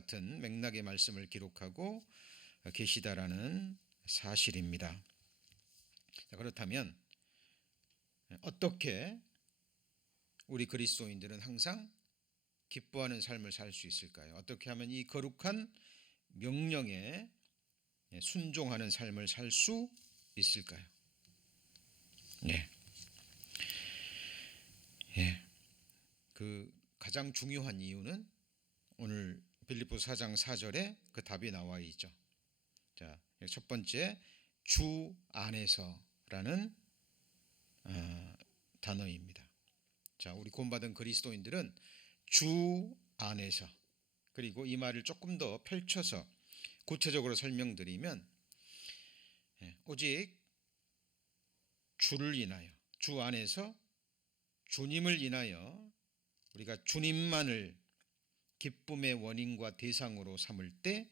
같은 맥락의 말씀을 기록하고 계시다라는 사실입니다. 그렇다면 어떻게 우리 그리스도인들은 항상 기뻐하는 삶을 살 수 있을까요? 어떻게 하면 이 거룩한 명령에 순종하는 삶을 살 수 있을까요? 네. 그 가장 중요한 이유는 오늘 빌립보서 4장 4절에 그 답이 나와 있죠. 자, 첫 번째 주 안에서라는 단어입니다. 자, 우리 구원받은 그리스도인들은 주 안에서, 그리고 이 말을 조금 더 펼쳐서 구체적으로 설명드리면 오직 주를 인하여, 주 안에서 주님을 인하여 우리가 주님만을 기쁨의 원인과 대상으로 삼을 때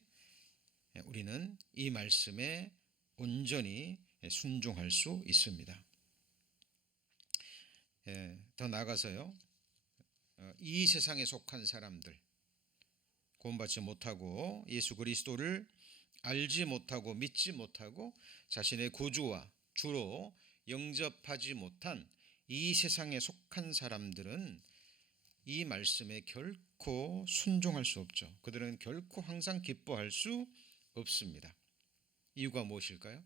우리는 이 말씀에 온전히 순종할 수 있습니다. 더 나아가서요, 이 세상에 속한 사람들, 구원받지 못하고 예수 그리스도를 알지 못하고 믿지 못하고 자신의 구주와 주로 영접하지 못한 이 세상에 속한 사람들은 이 말씀에 결코 순종할 수 없죠. 그들은 결코 항상 기뻐할 수 없습니다. 이유가 무엇일까요?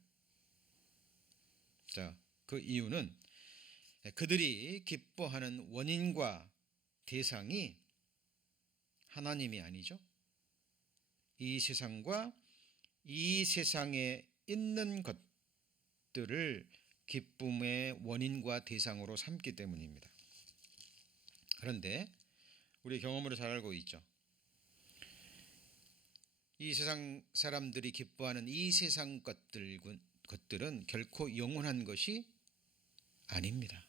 자, 그 이유는 그들이 기뻐하는 원인과 대상이 하나님이 아니죠. 이 세상과 이 세상에 있는 것들을 기쁨의 원인과 대상으로 삼기 때문입니다. 그런데 우리 경험으로 잘 알고 있죠. 이 세상 사람들이 기뻐하는 이 세상 것들은 결코 영원한 것이 아닙니다.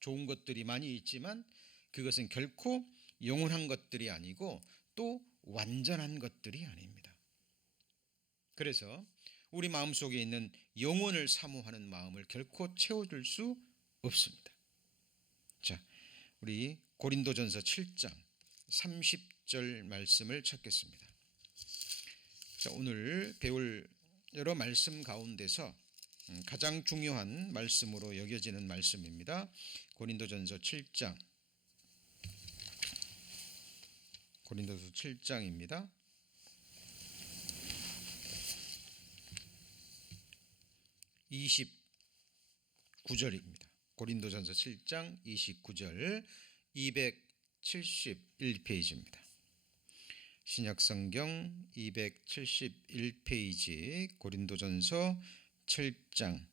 좋은 것들이 많이 있지만 그것은 결코 영원한 것들이 아니고 또 완전한 것들이 아닙니다. 그래서 우리 마음속에 있는 영혼을 사모하는 마음을 결코 채워줄 수 없습니다. 자, 우리 고린도전서 7장 30절 말씀을 찾겠습니다. 자, 오늘 배울 여러 말씀 가운데서 가장 중요한 말씀으로 여겨지는 말씀입니다. 고린도전서 7장, 고린도서 7장입니다. 29절입니다. 고린도전서 7장 29절, 271페이지입니다. 신약성경 271페이지 고린도전서 7장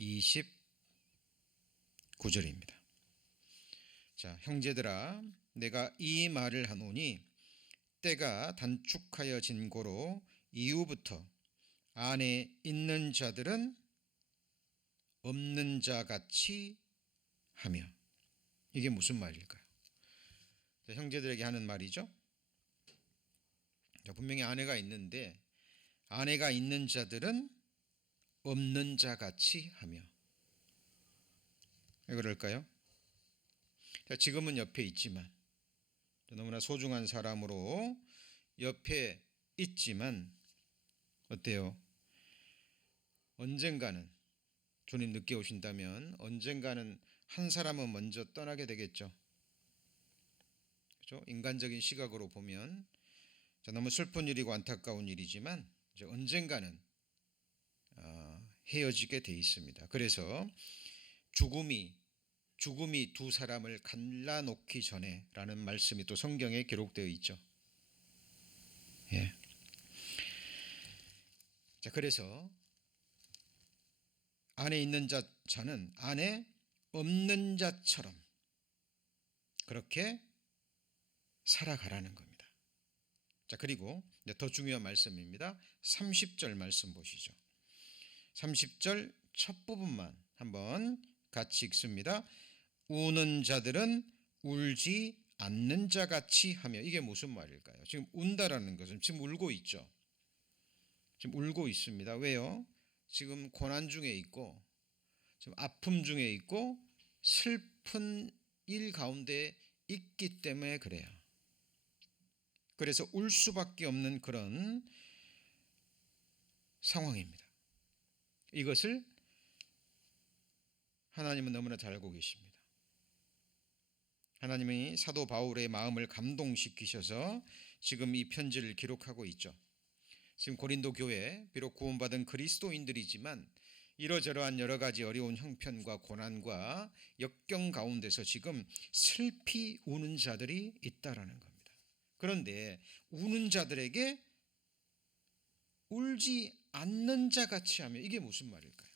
29절입니다. 자, 형제들아, 내가 이 말을 하노니 때가 단축하여진 고로 이후부터 안에 있는 자들은 없는 자 같이 하며. 이게 무슨 말일까요? 자, 형제들에게 하는 말이죠. 자, 분명히 아내가 있는데 아내가 있는 자들은 없는 자 같이 하며. 왜 그럴까요? 자, 지금은 옆에 있지만, 너무나 소중한 사람으로 옆에 있지만 어때요? 언젠가는, 주님 늦게 오신다면 언젠가는 한 사람은 먼저 떠나게 되겠죠. 그렇죠? 인간적인 시각으로 보면 너무 슬픈 일이고 안타까운 일이지만 이제 언젠가는 헤어지게 돼 있습니다. 그래서 죽음이 두 사람을 갈라놓기 전에라는 말씀이 또 성경에 기록되어 있죠. 예. 자, 그래서 안에 있는 자는 안에 없는 자처럼 그렇게 살아가라는 겁니다. 자, 그리고 더 중요한 말씀입니다. 30절 말씀 보시죠. 30절 첫 부분만 한번 같이 읽습니다. 우는 자들은 울지 않는 자 같이 하며. 이게 무슨 말일까요? 지금 운다라는 것은 지금 울고 있죠. 지금 울고 있습니다. 왜요? 지금 고난 중에 있고 지금 아픔 중에 있고 슬픈 일 가운데 있기 때문에 그래요. 그래서 울 수밖에 없는 그런 상황입니다. 이것을 하나님은 너무나 잘 알고 계십니다. 하나님이 사도 바울의 마음을 감동시키셔서 지금 이 편지를 기록하고 있죠. 지금 고린도 교회 비록 구원받은 그리스도인들이지만 이러저러한 여러 가지 어려운 형편과 고난과 역경 가운데서 지금 슬피 우는 자들이 있다라는 겁니다. 그런데 우는 자들에게 울지 않는 자 같이 하며 이게 무슨 말일까요?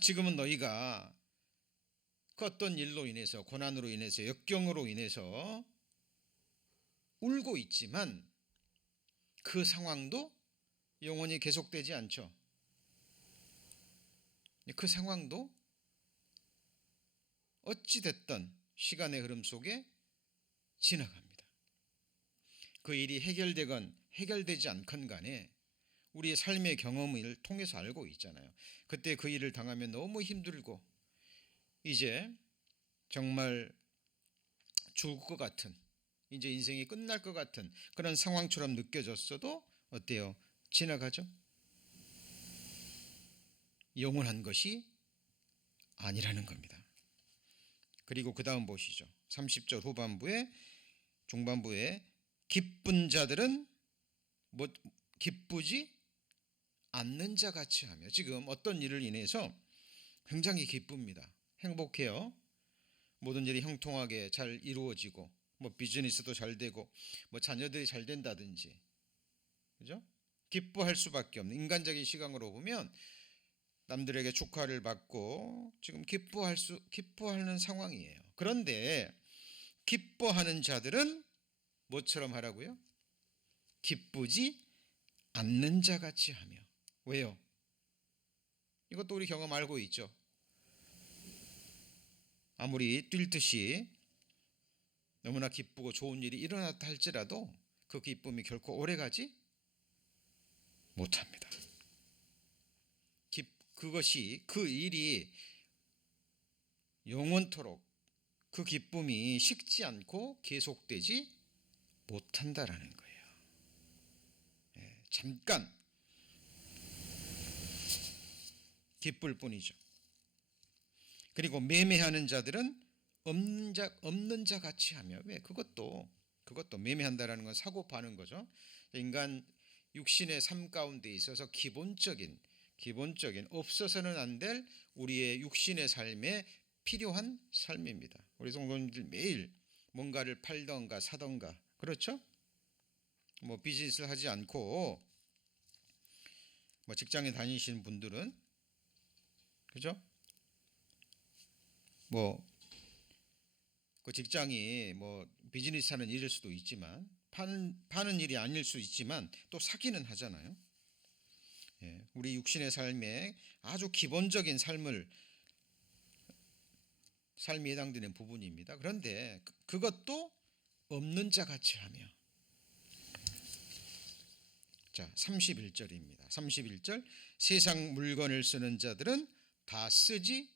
지금은 너희가 그 어떤 일로 인해서 고난으로 인해서 역경으로 인해서 울고 있지만 그 상황도 영원히 계속되지 않죠. 그 상황도 어찌 됐든 시간의 흐름 속에 지나갑니다. 그 일이 해결되건 해결되지 않건 간에 우리의 삶의 경험을 통해서 알고 있잖아요. 그때 그 일을 당하면 너무 힘들고 이제 정말 죽을 것 같은, 이제 인생이 끝날 것 같은 그런 상황처럼 느껴졌어도 어때요? 지나가죠? 영원한 것이 아니라는 겁니다. 그리고 그 다음 보시죠. 30절 후반부에 중반부에 기쁜 자들은 기쁘지 않는 자 같이 하며, 지금 어떤 일을 인해서 굉장히 기쁩니다. 행복해요. 모든 일이 형통하게 잘 이루어지고 비즈니스도 잘 되고 자녀들이 잘 된다든지, 그죠? 기뻐할 수밖에 없는, 인간적인 시각으로 보면 남들에게 축하를 받고 지금 기뻐하는 상황이에요. 그런데 기뻐하는 자들은 뭐처럼 하라고요? 기쁘지 않는 자 같이 하며. 왜요? 이것도 우리 경험 알고 있죠. 아무리 뛸 듯이 너무나 기쁘고 좋은 일이 일어났다 할지라도 그 기쁨이 결코 오래가지 못합니다. 그 일이 영원토록 그 기쁨이 식지 않고 계속되지 못한다라는 거예요. 잠깐 기쁠 뿐이죠. 그리고 매매하는 자들은 없는 자 같이 하며. 왜? 그것도 매매한다라는 건 사고 파는 거죠. 인간 육신의 삶 가운데 있어서 기본적인 없어서는 안 될 우리의 육신의 삶에 필요한 삶입니다. 우리 성도님들 매일 뭔가를 팔던가 사던가, 그렇죠? 비즈니스를 하지 않고 직장에 다니시는 분들은, 그죠? 그 직장이 비즈니스 하는 일일 수도 있지만 파는 일이 아닐 수 있지만 또 사기는 하잖아요. 우리 육신의 삶에 아주 기본적인 삶이 해당되는 부분입니다. 그런데 그것도 없는 자 같이 하며. 자, 31절입니다. 31절, 세상 물건을 쓰는 자들은 다 쓰지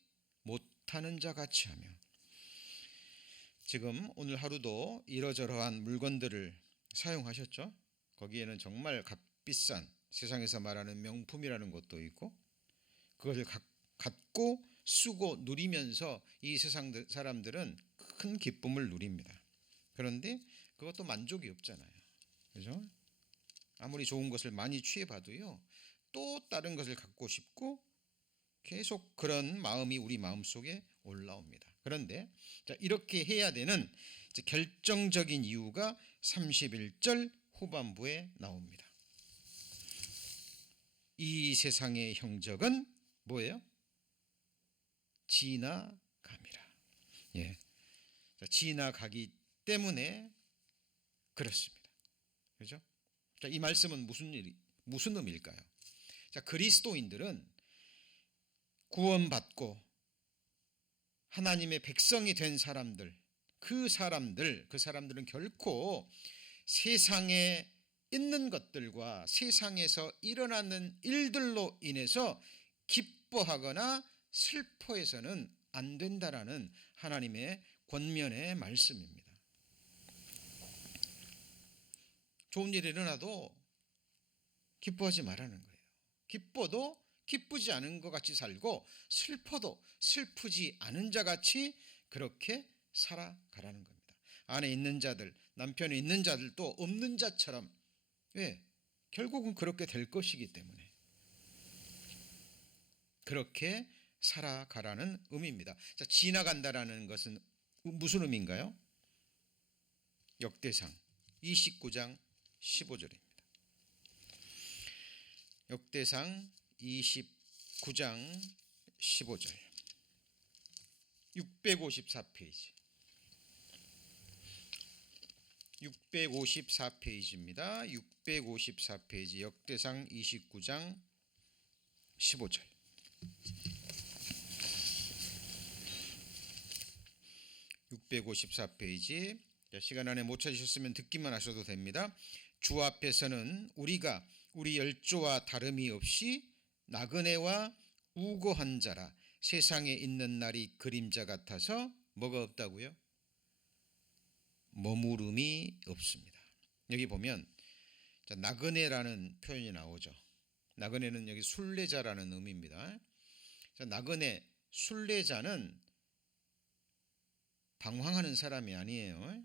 못하는 자 같이 하며. 지금 오늘 하루도 이러저러한 물건들을 사용하셨죠? 거기에는 정말 값비싼, 세상에서 말하는 명품이라는 것도 있고, 그것을 갖고 쓰고 누리면서 이 세상 사람들은 큰 기쁨을 누립니다. 그런데 그것도 만족이 없잖아요. 그죠? 아무리 좋은 것을 많이 취해봐도요, 또 다른 것을 갖고 싶고 계속 그런 마음이 우리 마음속에 올라옵니다. 그런데 이렇게 해야 되는 결정적인 이유가 31절 후반부에 나옵니다. 이 세상의 형적은 뭐예요? 지나감이라. 지나가기 때문에 그렇습니다. 그렇죠? 이 말씀은 무슨 의미일까요? 그리스도인들은 구원받고 하나님의 백성이 된 사람들, 그 사람들은 결코 세상에 있는 것들과 세상에서 일어나는 일들로 인해서 기뻐하거나 슬퍼해서는 안 된다라는 하나님의 권면의 말씀입니다. 좋은 일이 일어나도 기뻐하지 말라는 거예요. 기뻐도 기쁘지 않은 것 같이 살고 슬퍼도 슬프지 않은 자 같이 그렇게 살아가라는 겁니다. 안에 있는 자들, 남편이 있는 자들도 없는 자처럼, 왜? 결국은 그렇게 될 것이기 때문에 그렇게 살아가라는 의미입니다. 자, 지나간다라는 것은 무슨 의미인가요? 역대상 29장 15절입니다. 역대상 29장 15절 654페이지 654페이지입니다. 654페이지 역대상 29장 15절 654페이지 시간 안에 못 찾으셨으면 듣기만 하셔도 됩니다. 주 앞에서는 우리가 우리 열조와 다름이 없이 나그네와 우고한 자라 세상에 있는 날이 그림자 같아서 뭐가 없다고요? 머무름이 없습니다. 여기 보면 나그네라는 표현이 나오죠. 나그네는 여기 순례자라는 의미입니다. 나그네, 순례자는 방황하는 사람이 아니에요.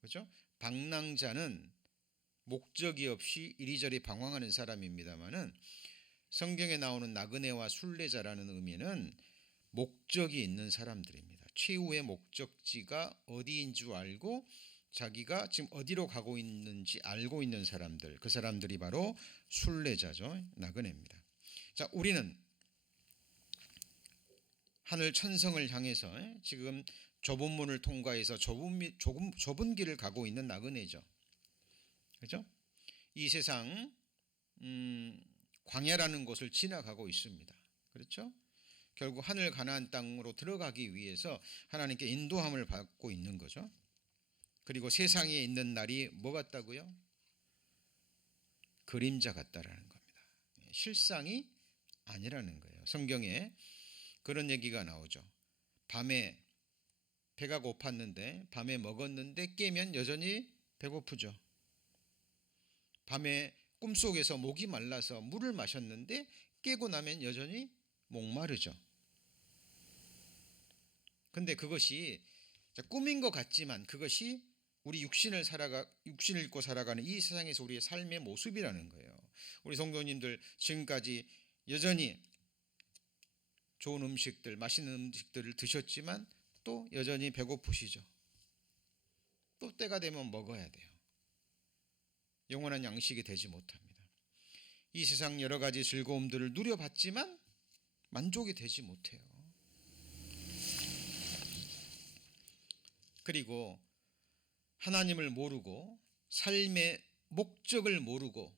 그렇죠? 방랑자는 목적이 없이 이리저리 방황하는 사람입니다만은 성경에 나오는 나그네와 순례자라는 의미는 목적이 있는 사람들입니다. 최후의 목적지가 어디인 줄 알고 자기가 지금 어디로 가고 있는지 알고 있는 사람들, 그 사람들이 바로 순례자죠. 나그네입니다. 자, 우리는 하늘 천성을 향해서 지금 좁은 문을 통과해서 좁은 길을 가고 있는 나그네죠. 그렇죠? 이 세상 광야라는 곳을 지나가고 있습니다. 그렇죠? 결국 하늘 가나안 땅으로 들어가기 위해서 하나님께 인도함을 받고 있는 거죠. 그리고 세상에 있는 날이 뭐 같다고요? 그림자 같다라는 겁니다. 실상이 아니라는 거예요. 성경에 그런 얘기가 나오죠. 밤에 배가 고팠는데 밤에 먹었는데 깨면 여전히 배고프죠. 밤에 꿈속에서 목이 말라서 물을 마셨는데 깨고 나면 여전히 목마르죠. 근데 그것이 꿈인 것 같지만 그것이 우리 육신을 입고 살아가는 이 세상에서 우리의 삶의 모습이라는 거예요. 우리 성도님들 지금까지 여전히 좋은 음식들, 맛있는 음식들을 드셨지만 또 여전히 배고프시죠. 또 때가 되면 먹어야 돼요. 영원한 양식이 되지 못합니다. 이 세상 여러 가지 즐거움들을 누려봤지만 만족이 되지 못해요. 그리고 하나님을 모르고 삶의 목적을 모르고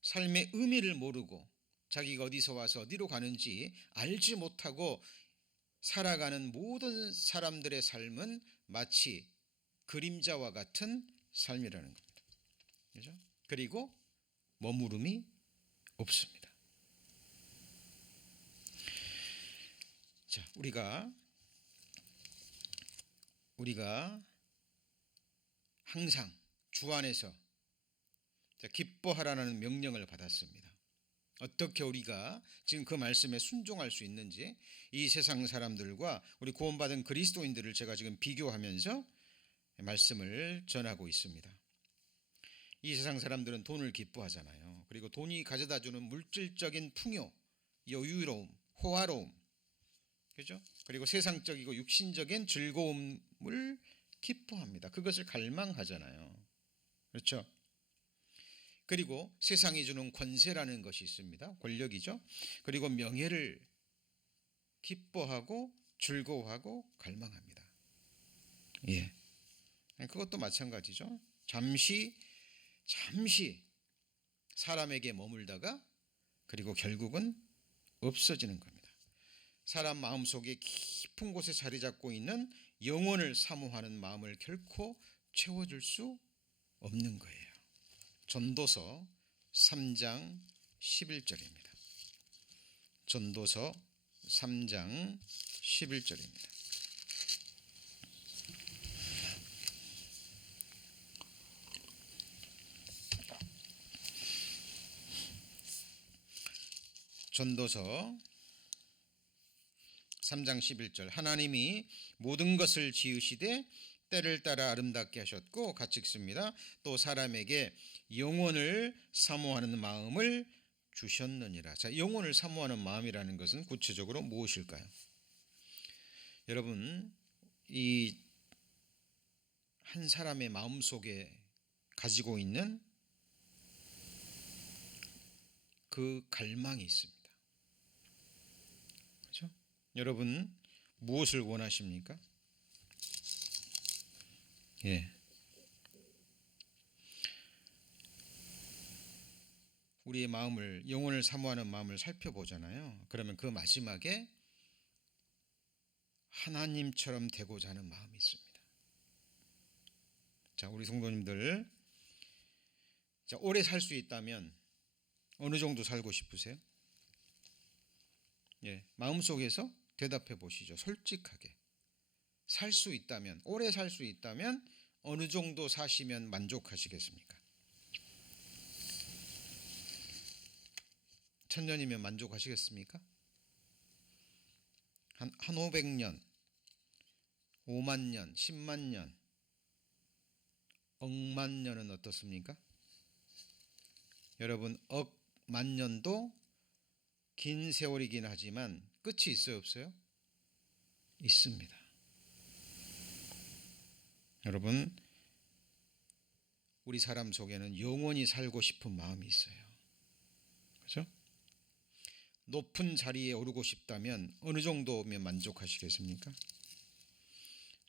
삶의 의미를 모르고 자기가 어디서 와서 어디로 가는지 알지 못하고 살아가는 모든 사람들의 삶은 마치 그림자와 같은 삶이라는 겁니다. 그렇죠? 그리고 머무름이 없습니다. 자, 우리가 항상 주 안에서 기뻐하라는 명령을 받았습니다. 어떻게 우리가 지금 그 말씀에 순종할 수 있는지 이 세상 사람들과 우리 구원받은 그리스도인들을 제가 지금 비교하면서 말씀을 전하고 있습니다. 이 세상 사람들은 돈을 기뻐하잖아요. 그리고 돈이 가져다주는 물질적인 풍요, 여유로움, 호화로움, 그렇죠? 그리고 세상적이고 육신적인 즐거움을 기뻐합니다. 그것을 갈망하잖아요. 그렇죠? 그리고 세상이 주는 권세라는 것이 있습니다. 권력이죠. 그리고 명예를 기뻐하고 즐거워하고 갈망합니다. 예, 그것도 마찬가지죠. 잠시 사람에게 머물다가 그리고 결국은 없어지는 겁니다. 사람 마음속에 깊은 곳에 자리 잡고 있는 영혼을 사모하는 마음을 결코 채워줄 수 없는 거예요. 전도서 3장 11절입니다. 전도서 3장 11절입니다. 전도서 3장 11절 하나님이 모든 것을 지으시되 때를 따라 아름답게 하셨고 같이 읽습니다. 또 사람에게 영혼을 사모하는 마음을 주셨느니라. 자, 영혼을 사모하는 마음이라는 것은 구체적으로 무엇일까요? 여러분, 이 한 사람의 마음 속에 가지고 있는 그 갈망이 있습니다. 그렇죠? 여러분 무엇을 원하십니까? 예. 우리의 마음을 영혼을 사모하는 마음을 살펴보잖아요. 그러면 그 마지막에 하나님처럼 되고자 하는 마음이 있습니다. 자, 우리 성도님들, 자, 오래 살 수 있다면 어느 정도 살고 싶으세요? 예, 마음속에서 대답해 보시죠. 솔직하게. 살 수 있다면, 오래 살 수 있다면 어느 정도 사시면 만족하시겠습니까? 1000년이면 만족하시겠습니까? 한 500년, 5만 년, 10만 년, 억만 년은 어떻습니까? 여러분, 억만 년도 긴 세월이긴 하지만 끝이 있어요, 없어요? 있습니다. 여러분, 우리 사람 속에는 영원히 살고 싶은 마음이 있어요. 그렇죠? 높은 자리에 오르고 싶다면 어느 정도면 만족하시겠습니까?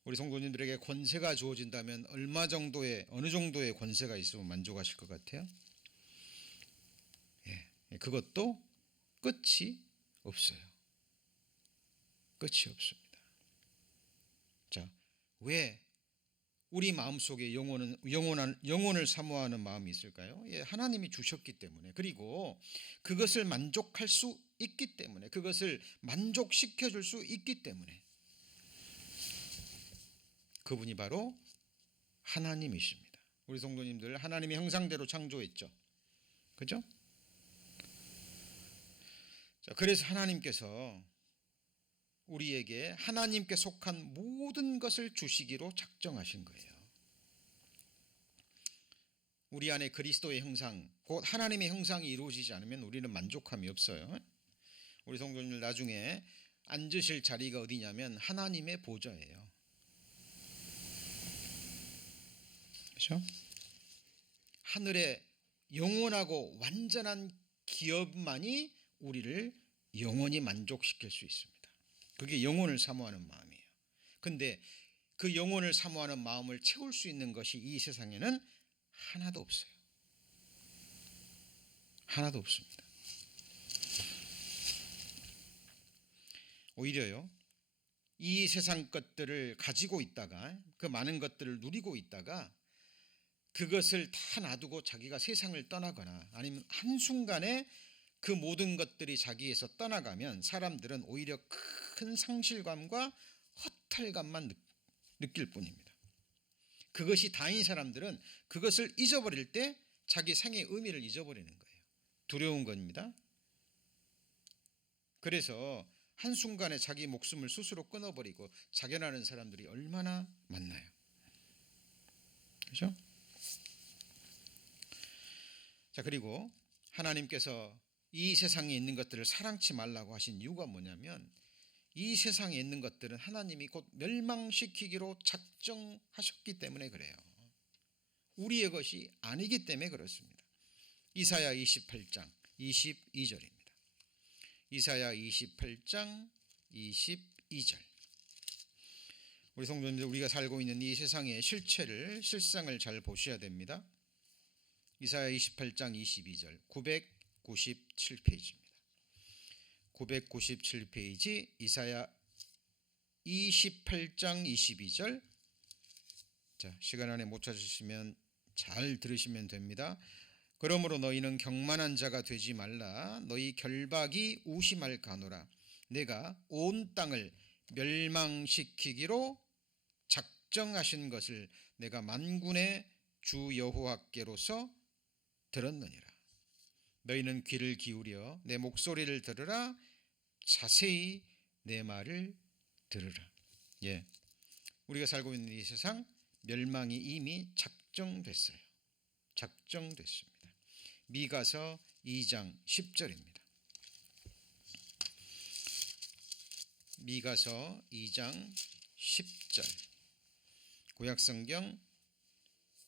우리 성도님들에게 권세가 주어진다면 어느 정도의 권세가 있으면 만족하실 것 같아요? 예, 그것도 끝이 없어요. 끝이 없습니다. 자, 왜 우리 마음속에 영혼을 사모하는 마음이 있을까요? 예, 하나님이 주셨기 때문에, 그리고 그것을 만족할 수 있기 때문에, 그것을 만족시켜 줄 수 있기 때문에, 그분이 바로 하나님이십니다. 우리 성도님들, 하나님의 형상대로 창조했죠. 그죠? 자, 그래서 하나님께서 우리에게 하나님께 속한 모든 것을 주시기로 작정하신 거예요. 우리 안에 그리스도의 형상, 곧 하나님의 형상이 이루어지지 않으면 우리는 만족함이 없어요. 우리 성도님들, 나중에 앉으실 자리가 어디냐면 하나님의 보좌예요. 그렇죠? 하늘의 영원하고 완전한 기업만이 우리를 영원히 만족시킬 수 있습니다. 그게 영혼을 사모하는 마음이에요. 근데 그 영혼을 사모하는 마음을 채울 수 있는 것이 이 세상에는 하나도 없어요. 하나도 없습니다. 오히려요, 이 세상 것들을 가지고 있다가, 그 많은 것들을 누리고 있다가 그것을 다 놔두고 자기가 세상을 떠나거나 아니면 한순간에 그 모든 것들이 자기에서 떠나가면 사람들은 오히려 큰 상실감과 허탈감만 느낄 뿐입니다. 그것이 다인 사람들은 그것을 잊어버릴 때 자기 생의 의미를 잊어버리는 거예요. 두려운 겁니다. 그래서 한순간에 자기 목숨을 스스로 끊어버리고 자결하는 사람들이 얼마나 많나요? 그렇죠? 자, 그리고 하나님께서 이 세상에 있는 것들을 사랑치 말라고 하신 이유가 뭐냐면, 이 세상에 있는 것들은 하나님이 곧 멸망시키기로 작정하셨기 때문에 그래요. 우리의 것이 아니기 때문에 그렇습니다. 이사야 28장 22절입니다. 이사야 28장 22절. 우리 성도님들, 우리가 살고 있는 이 세상의 실상을 잘 보셔야 됩니다. 이사야 28장 22절 997페이지입니다. 997페이지 이사야 28장 22절. 자, 시간 안에 못 찾으시면 잘 들으시면 됩니다. 그러므로 너희는 경만한 자가 되지 말라. 너희 결박이 우심할 가노라. 내가 온 땅을 멸망시키기로 작정하신 것을 내가 만군의 주 여호와께로서 들었느니라. 너희는 귀를 기울여 내 목소리를 들으라. 자세히 내 말을 들으라. 예, 우리가 살고 있는 이 세상 멸망이 이미 작정됐어요. 작정됐습니다. 미가서 2장 10절입니다. 미가서 2장 10절. 구약성경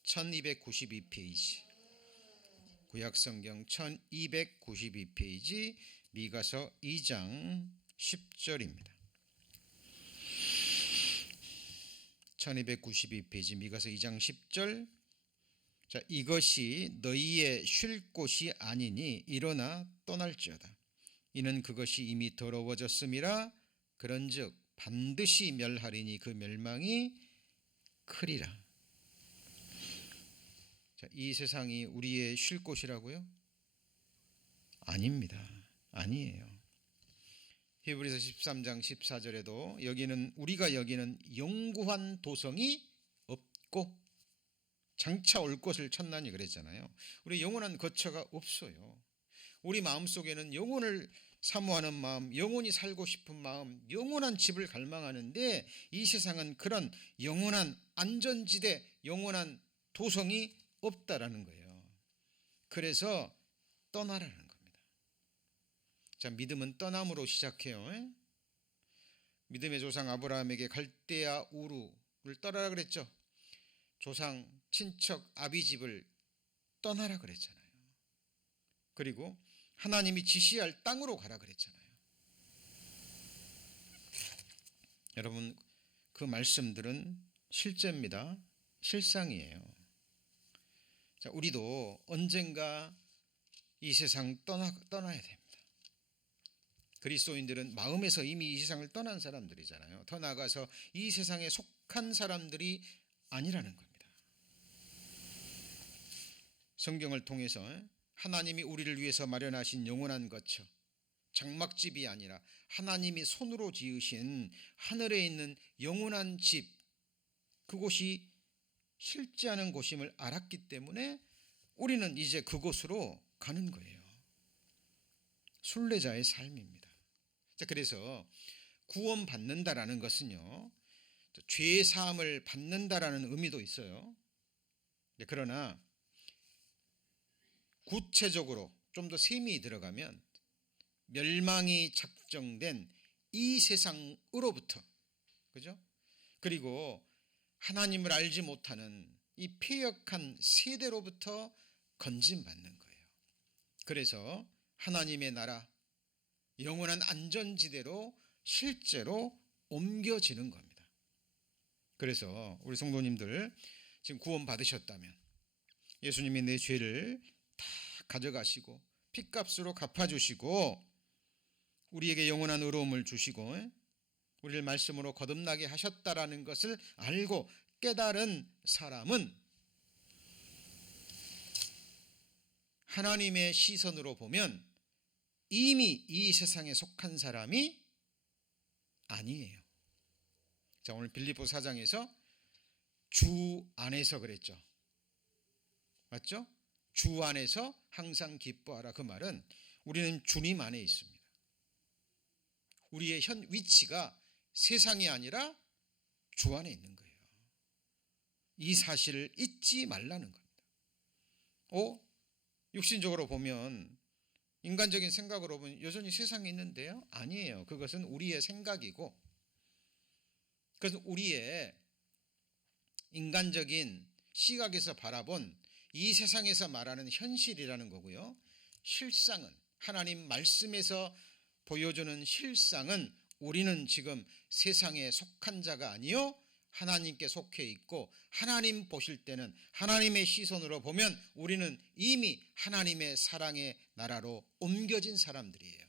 1292페이지. 구약성경 1292페이지 미가서 2장 10절입니다. 1292페이지 미가서 2장 10절. 자, 이것이 너희의 쉴 곳이 아니니 일어나 떠날지어다. 이는 그것이 이미 더러워졌음이라. 그런즉 반드시 멸하리니 그 멸망이 크리라. 자, 이 세상이 우리의 쉴 곳이라고요? 아닙니다. 아니에요. 히브리서 13장 14절에도 우리가 여기는 영구한 도성이 없고 장차 올 것을 찾나니 그랬잖아요. 우리 영원한 거처가 없어요. 우리 마음속에는 영혼을 사모하는 마음, 영원히 살고 싶은 마음, 영원한 집을 갈망하는데 이 세상은 그런 영원한 안전지대, 영원한 도성이 없다라는 거예요. 그래서 떠나라는 겁니다. 자, 믿음은 떠남으로 시작해요. 믿음의 조상 아브라함에게 갈대아 우르를 떠나라 그랬죠. 조상 친척 아비집을 떠나라 그랬잖아요. 그리고 하나님이 지시할 땅으로 가라 그랬잖아요. 여러분, 그 말씀들은 실제입니다. 실상이에요. 자, 우리도 언젠가 이 세상 떠나야 됩니다. 그리스도인들은 마음에서 이미 이 세상을 떠난 사람들이잖아요. 더 나아가서 이 세상에 속한 사람들이 아니라는 겁니다. 성경을 통해서 하나님이 우리를 위해서 마련하신 영원한 거처, 장막집이 아니라 하나님이 손으로 지으신 하늘에 있는 영원한 집, 그곳이 실제하는 곳임을 알았기 때문에 우리는 이제 그곳으로 가는 거예요. 순례자의 삶입니다. 자, 그래서 구원받는다라는 것은요, 죄 사함을 받는다라는 의미도 있어요. 그러나 구체적으로 좀 더 세밀히 들어가면 멸망이 작정된 이 세상으로부터, 그죠? 그리고 하나님을 알지 못하는 이 패역한 세대로부터 건진받는 거예요. 그래서 하나님의 나라, 영원한 안전지대로 실제로 옮겨지는 겁니다. 그래서 우리 성도님들 지금 구원 받으셨다면 예수님이 내 죄를 다 가져가시고 핏값으로 갚아주시고 우리에게 영원한 의로움을 주시고 우리를 말씀으로 거듭나게 하셨다라는 것을 알고 깨달은 사람은 하나님의 시선으로 보면 이미 이 세상에 속한 사람이 아니에요. 자, 오늘 빌립보 4장에서 주 안에서 그랬죠. 맞죠? 주 안에서 항상 기뻐하라. 그 말은 우리는 주님 안에 있습니다. 우리의 현 위치가 세상이 아니라 주 안에 있는 거예요. 이 사실을 잊지 말라는 겁니다. 육신적으로 보면, 인간적인 생각으로 보면 여전히 세상에 있는데요? 아니에요. 그것은 우리의 생각이고, 그것은 우리의 인간적인 시각에서 바라본 이 세상에서 말하는 현실이라는 거고요. 실상은, 하나님 말씀에서 보여주는 실상은 우리는 지금 세상에 속한 자가 아니요 하나님께 속해 있고, 하나님 보실 때는 하나님의 시선으로 보면 우리는 이미 하나님의 사랑의 나라로 옮겨진 사람들이에요.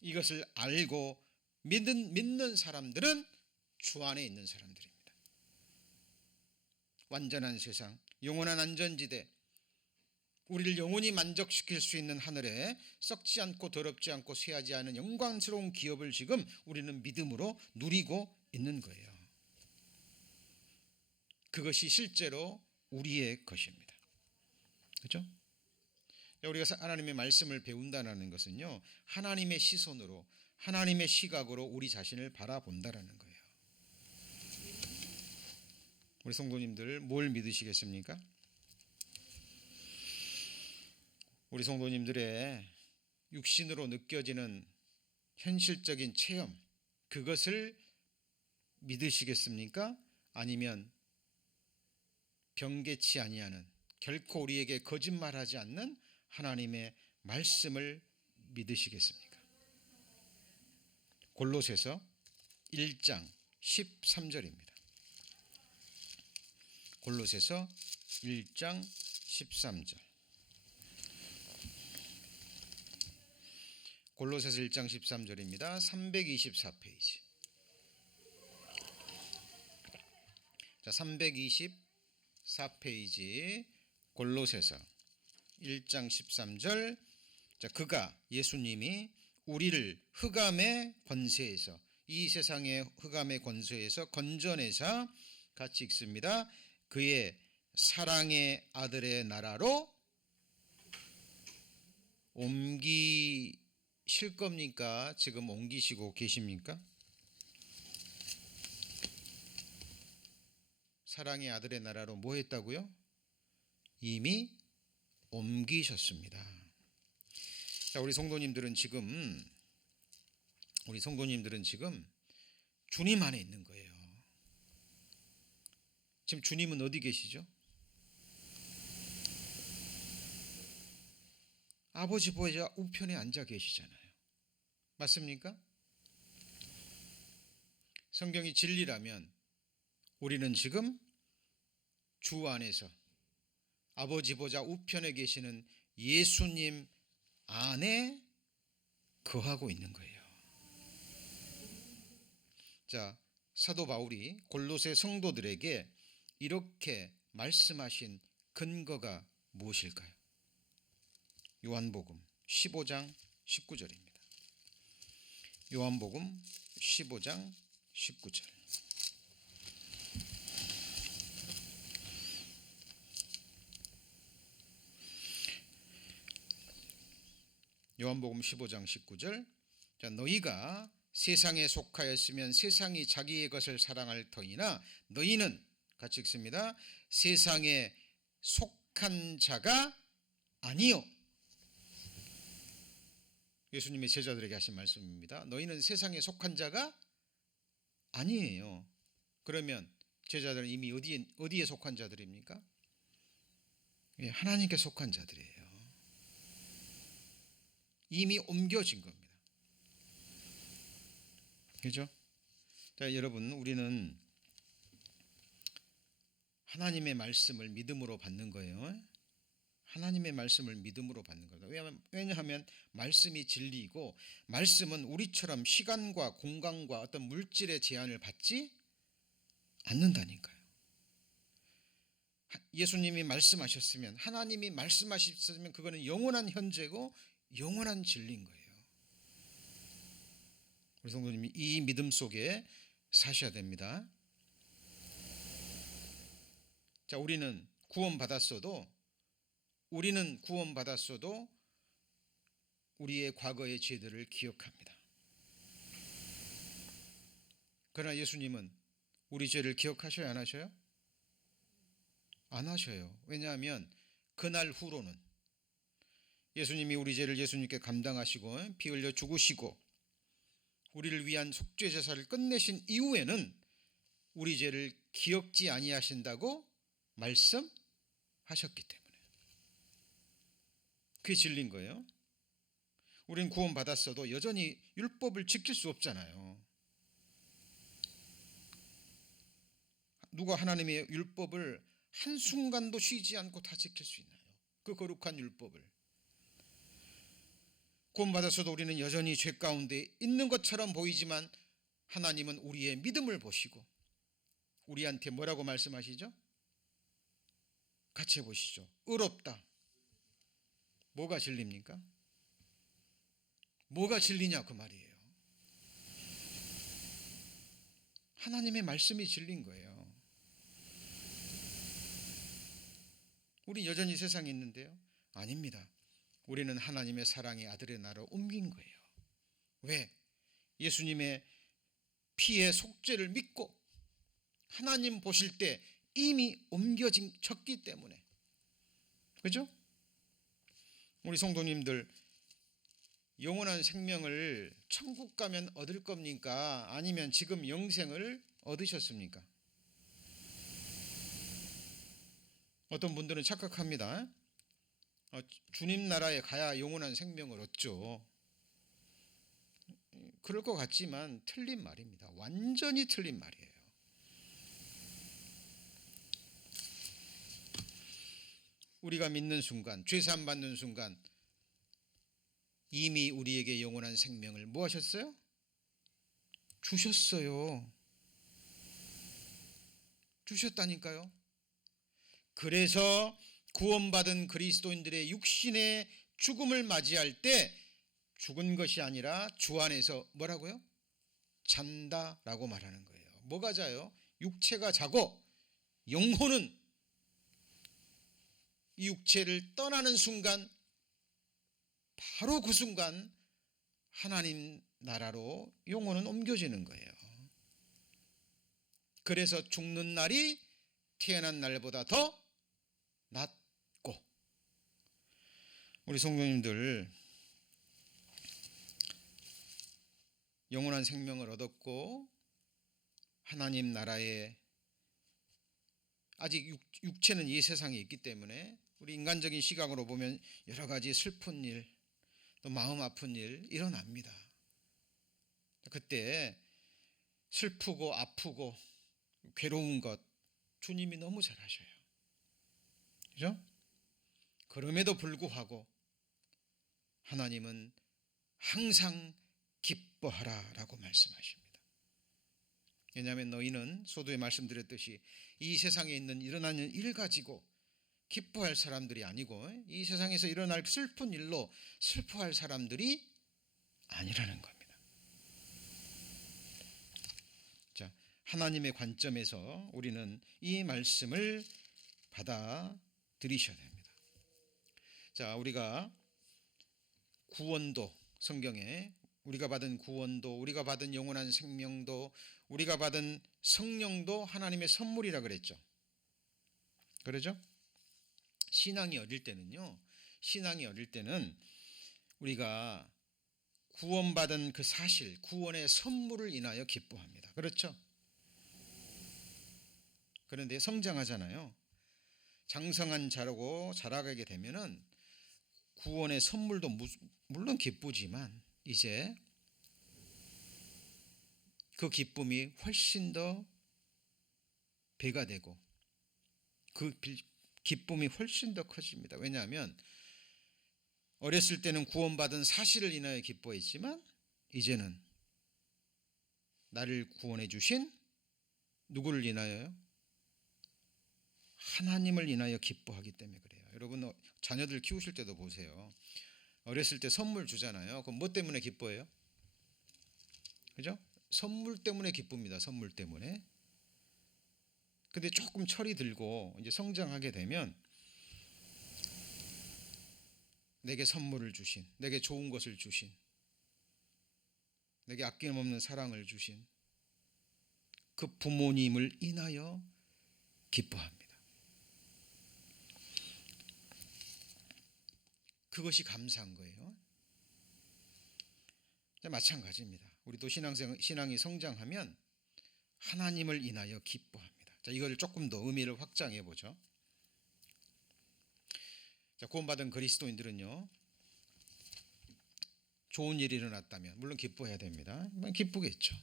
이것을 알고 믿는 사람들은 주 안에 있는 사람들입니다. 완전한 세상, 영원한 안전지대, 우리를 영원히 만족시킬 수 있는 하늘에 썩지 않고 더럽지 않고 쇠하지 않은 영광스러운 기업을 지금 우리는 믿음으로 누리고 있는 거예요. 그것이 실제로 우리의 것입니다. 그렇죠? 우리가 하나님의 말씀을 배운다는 것은요, 하나님의 시선으로, 하나님의 시각으로 우리 자신을 바라본다라는 거예요. 우리 성도님들 뭘 믿으시겠습니까? 우리 성도님들의 육신으로 느껴지는 현실적인 체험, 그것을 믿으시겠습니까? 아니면 변개치 아니하는, 결코 우리에게 거짓말하지 않는 하나님의 말씀을 믿으시겠습니까? 골로새서 1장 13절입니다. 골로새서 1장 13절. 골로새서 1장 13절입니다. 324페이지. 자, 324페이지 골로새서 1장 13절. 자, 그가 예수님이 우리를 흑암의 권세에서, 이 세상의 흑암의 권세에서 건져내사, 같이 읽습니다. 그의 사랑의 아들의 나라로 옮기실 겁니까? 지금 옮기시고 계십니까? 사랑의 아들의 나라로 뭐 했다고요? 이미 옮기셨습니다. 자, 우리 성도님들은 지금 주님 안에 있는 거예요. 지금 주님은 어디 계시죠? 아버지 보좌 우편에 앉아 계시잖아요. 맞습니까? 성경이 진리라면 우리는 지금 주 안에서 아버지 보좌 우편에 계시는 예수님 안에 거하고 있는 거예요. 자, 사도 바울이 골로새 성도들에게 이렇게 말씀하신 근거가 무엇일까요? 요한복음 15장 19절입니다. 요한복음 15장 19절. 요한복음 15장 19절. 자, 너희가 세상에 속하였으면 세상이 자기의 것을 사랑할 터이나 너희는, 같이 읽습니다. 세상에 속한 자가 아니요. 예수님의 제자들에게 하신 말씀입니다. 너희는 세상에 속한 자가 아니에요. 그러면 제자들은 이미 어디에 속한 자들입니까? 하나님께 속한 자들이에요. 이미 옮겨진 겁니다. 그렇죠? 자, 여러분, 우리는 하나님의 말씀을 믿음으로 받는 거예요. 하나님의 말씀을 믿음으로 받는 거다. 왜냐하면 말씀이 진리이고, 말씀은 우리처럼 시간과 공간과 어떤 물질의 제한을 받지 않는다니까요. 예수님이 말씀하셨으면, 하나님이 말씀하셨으면 그거는 영원한 현재고 영원한 진리인 거예요. 우리 성도님이 이 믿음 속에 사셔야 됩니다. 자, 우리는 구원받았어도 우리의 과거의 죄들을 기억합니다. 그러나 예수님은 우리 죄를 기억하셔요, 안 하셔요? 안 하셔요. 왜냐하면 그날 후로는 예수님이 우리 죄를 예수님께 감당하시고 피 흘려 죽으시고 우리를 위한 속죄 제사를 끝내신 이후에는 우리 죄를 기억지 아니하신다고 말씀하셨기 때문에 그게 진리인 거예요. 우리는 구원받았어도 여전히 율법을 지킬 수 없잖아요. 누가 하나님의 율법을 한순간도 쉬지 않고 다 지킬 수 있나요? 그 거룩한 율법을. 구원받았어도 우리는 여전히 죄 가운데 있는 것처럼 보이지만 하나님은 우리의 믿음을 보시고 우리한테 뭐라고 말씀하시죠? 같이 해보시죠. 의롭다. 뭐가 진리입니까? 뭐가 진리냐 그 말이에요. 하나님의 말씀이 진리인 거예요. 우리 여전히 세상에 있는데요? 아닙니다. 우리는 하나님의 사랑의 아들의 나라로 옮긴 거예요. 왜? 예수님의 피의 속죄를 믿고 하나님 보실 때 이미 옮겨졌기 때문에. 그죠? 우리 성도님들, 영원한 생명을 천국 가면 얻을 겁니까? 아니면 지금 영생을 얻으셨습니까? 어떤 분들은 착각합니다. 주님 나라에 가야 영원한 생명을 얻죠. 그럴 것 같지만 틀린 말입니다. 완전히 틀린 말이에요. 우리가 믿는 순간, 죄사함 받는 순간 이미 우리에게 영원한 생명을 뭐 하셨어요? 주셨어요. 주셨다니까요. 그래서 구원받은 그리스도인들의 육신의 죽음을 맞이할 때 죽은 것이 아니라 주 안에서 뭐라고요? 잔다라고 말하는 거예요. 뭐가 자요? 육체가 자고 영혼은 이 육체를 떠나는 순간, 바로 그 순간 하나님 나라로 영혼은 옮겨지는 거예요. 그래서 죽는 날이 태어난 날보다 더 낫고, 우리 성도님들 영원한 생명을 얻었고 하나님 나라에 아직 육체는 이 세상에 있기 때문에 우리 인간적인 시각으로 보면 여러 가지 슬픈 일, 또 마음 아픈 일 일어납니다. 그때 슬프고 아프고 괴로운 것 주님이 너무 잘 아셔요. 그죠? 그럼에도 불구하고 하나님은 항상 기뻐하라 라고 말씀하십니다. 왜냐하면 너희는 소도에 말씀드렸듯이 이 세상에 있는 일어나는 일 가지고 기뻐할 사람들이 아니고 이 세상에서 일어날 슬픈 일로 슬퍼할 사람들이 아니라는 겁니다. 자, 하나님의 관점에서 우리는 이 말씀을 받아들이셔야 됩니다. 자, 우리가 구원도, 성경에 우리가 받은 구원도, 우리가 받은 영원한 생명도, 우리가 받은 성령도 하나님의 선물이라 그랬죠. 그러죠? 신앙이 어릴 때는요, 신앙이 어릴 때는 우리가 구원받은 그 사실, 구원의 선물을 인하여 기뻐합니다. 그렇죠? 그런데 성장하잖아요. 장성한 자라고 자라가게 되면은 구원의 선물도 물론 기쁘지만 이제 그 기쁨이 훨씬 더 배가 되고 그 기쁨이 훨씬 더 커집니다. 왜냐하면 어렸을 때는 구원받은 사실을 인하여 기뻐했지만 이제는 나를 구원해 주신 누구를 인하여요? 하나님을 인하여 기뻐하기 때문에 그래요. 여러분 자녀들 키우실 때도 보세요. 어렸을 때 선물 주잖아요. 그럼 뭐 때문에 기뻐해요? 그죠? 선물 때문에 기쁩니다. 선물 때문에. 근데 조금 철이 들고 이제 성장하게 되면 내게 선물을 주신, 내게 좋은 것을 주신, 내게 아낌없는 사랑을 주신 그 부모님을 인하여 기뻐합니다. 그것이 감사한 거예요. 마찬가지입니다. 우리도 신앙이 성장하면 하나님을 인하여 기뻐합니다. 자, 이걸 조금 더 의미를 확장해 보죠. 자, 구원받은 그리스도인들은요, 좋은 일이 일어났다면 물론 기뻐해야 됩니다. 기쁘겠죠.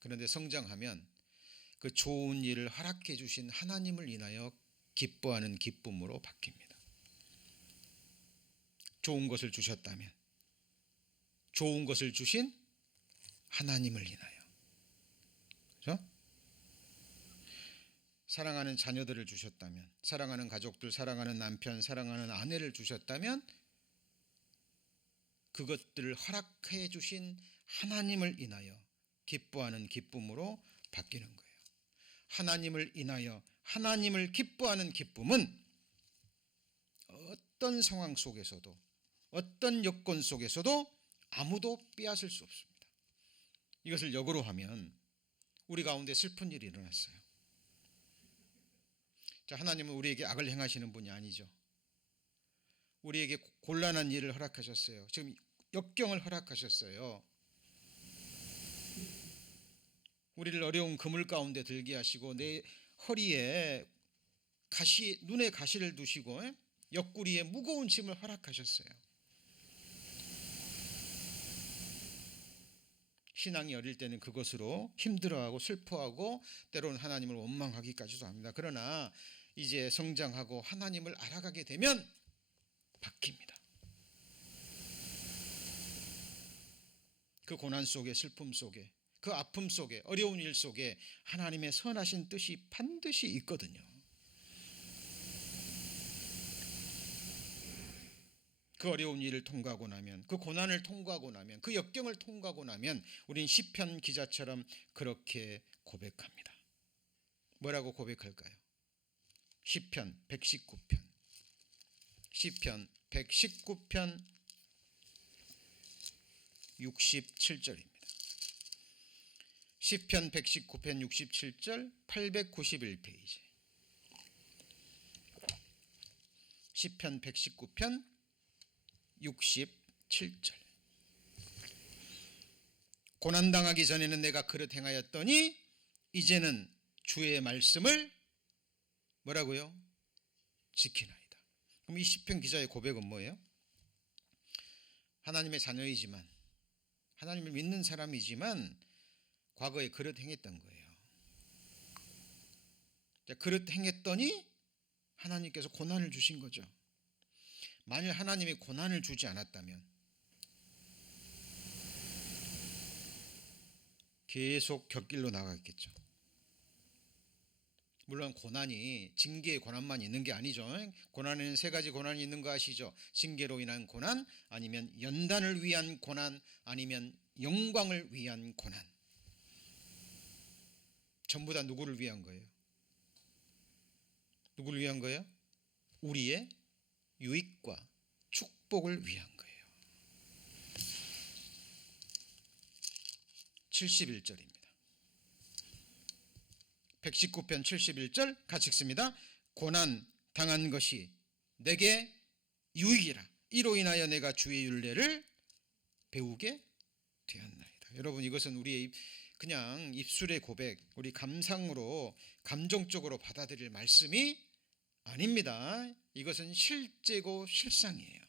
그런데 성장하면 그 좋은 일을 허락해 주신 하나님을 인하여 기뻐하는 기쁨으로 바뀝니다. 좋은 것을 주셨다면 좋은 것을 주신 하나님을 인하여, 그렇죠? 사랑하는 자녀들을 주셨다면, 사랑하는 가족들, 사랑하는 남편, 사랑하는 아내를 주셨다면 그것들을 허락해 주신 하나님을 인하여 기뻐하는 기쁨으로 바뀌는 거예요. 하나님을 인하여 하나님을 기뻐하는 기쁨은 어떤 상황 속에서도 어떤 여건 속에서도 아무도 빼앗을 수 없습니다. 이것을 역으로 하면 우리 가운데 슬픈 일이 일어났어요. 자, 하나님은 우리에게 악을 행하시는 분이 아니죠. 우리에게 곤란한 일을 허락하셨어요. 지금 역경을 허락하셨어요. 우리를 어려운 그물 가운데 들게 하시고 내 허리에 눈에 가시를 두시고 옆구리에 무거운 짐을 허락하셨어요. 신앙이 어릴 때는 그것으로 힘들어하고 슬퍼하고 때로는 하나님을 원망하기까지도 합니다. 그러나 이제 성장하고 하나님을 알아가게 되면 바뀝니다. 그 고난 속에, 슬픔 속에, 그 아픔 속에, 어려운 일 속에 하나님의 선하신 뜻이 반드시 있거든요. 그 어려운 일을 통과하고 나면, 그 고난을 통과하고 나면, 그 역경을 통과하고 나면 우린 시편 기자처럼 그렇게 고백합니다. 뭐라고 고백할까요? 시편 119편 67절입니다. 시편 119편 67절 891페이지. 시편 119편 67절. 고난당하기 전에는 내가 그릇 행하였더니 이제는 주의 말씀을 뭐라고요? 지키나이다. 그럼 이 시편 기자의 고백은 뭐예요? 하나님의 자녀이지만, 하나님을 믿는 사람이지만 과거에 그릇 행했던 거예요. 그릇 행했더니 하나님께서 고난을 주신 거죠. 만일 하나님이 고난을 주지 않았다면 계속 곁길로 나가겠죠. 물론 고난이 징계의 고난만 있는 게 아니죠. 고난에는 세 가지 고난이 있는 거 아시죠? 징계로 인한 고난, 아니면 연단을 위한 고난, 아니면 영광을 위한 고난. 전부 다 누구를 위한 거예요? 누구를 위한 거예요? 우리의 유익과 축복을 위한 거예요. 71절입니다. 119편 71절 같이 읽습니다. 고난 당한 것이 내게 유익이라. 이로 인하여 내가 주의 율례를 배우게 되었나이다. 여러분, 이것은 우리의 그냥 입술의 고백, 우리 감상으로 감정적으로 받아들일 말씀이 아닙니다. 이것은 실제고 실상이에요.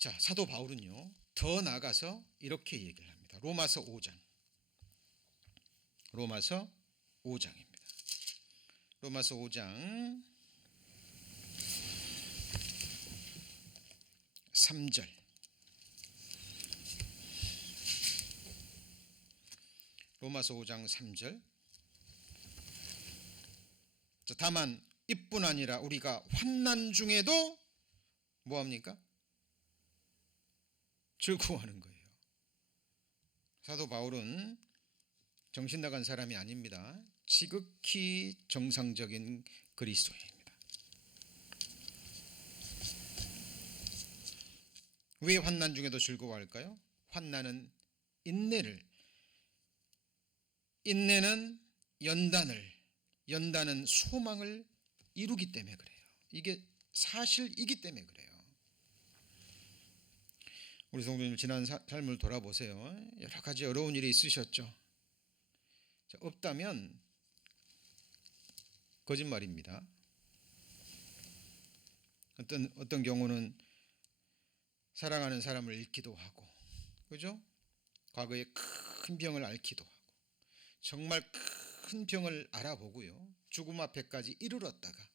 자, 사도 바울은요, 더 나아가서 이렇게 얘기를 합니다. 로마서 5장. 로마서 5장입니다. 로마서 5장 3절. 로마서 5장 3절. 다만 이뿐 아니라 우리가 환난 중에도 뭐합니까? 즐거워하는 거예요. 사도 바울은 정신 나간 사람이 아닙니다. 지극히 정상적인 그리스도인입니다. 왜 환난 중에도 즐거워할까요? 환난은 인내를, 인내는 연단은 소망을 이루기 때문에 그래요. 이게 사실이기 때문에 그래요. 우리 성도님 지난 삶을 돌아보세요. 여러 가지 어려운 일이 있으셨죠. 없다면 거짓말입니다. 어떤 경우는 사랑하는 사람을 잃기도 하고, 그죠? 과거에 큰 병을 앓기도 하고, 정말 큰 병을 알아보고요, 죽음 앞에까지 이르렀다가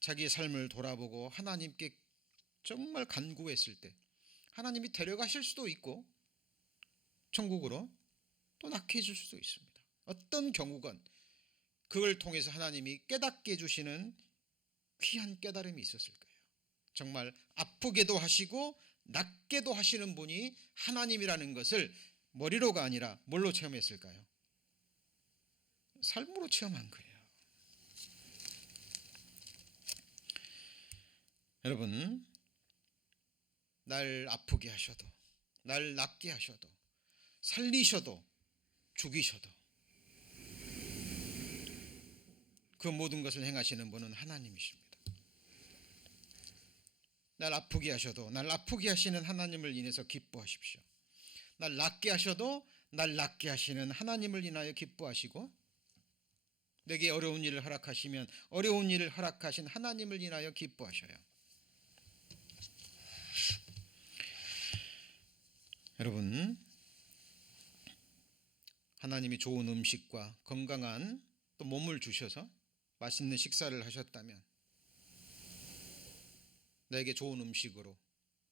자기의 삶을 돌아보고 하나님께 정말 간구했을 때 하나님이 데려가실 수도 있고 천국으로 또 낳게 해줄 수도 있습니다. 어떤 경우건 그걸 통해서 하나님이 깨닫게 해주시는 귀한 깨달음이 있었을 거예요. 정말 아프게도 하시고 낫게도 하시는 분이 하나님이라는 것을 머리로가 아니라 뭘로 체험했을까요? 삶으로 체험한 거예요. 여러분, 날 아프게 하셔도, 날 낫게 하셔도, 살리셔도, 죽이셔도 그 모든 것을 행하시는 분은 하나님이십니다. 날 아프게 하셔도 날 아프게 하시는 하나님을 인해서 기뻐하십시오. 날 낫게 하셔도 날 낫게 하시는 하나님을 인하여 기뻐하시고, 내게 어려운 일을 허락하시면 어려운 일을 허락하신 하나님을 인하여 기뻐하셔요. 여러분, 하나님이 좋은 음식과 건강한 또 몸을 주셔서 맛있는 식사를 하셨다면 나에게 좋은 음식으로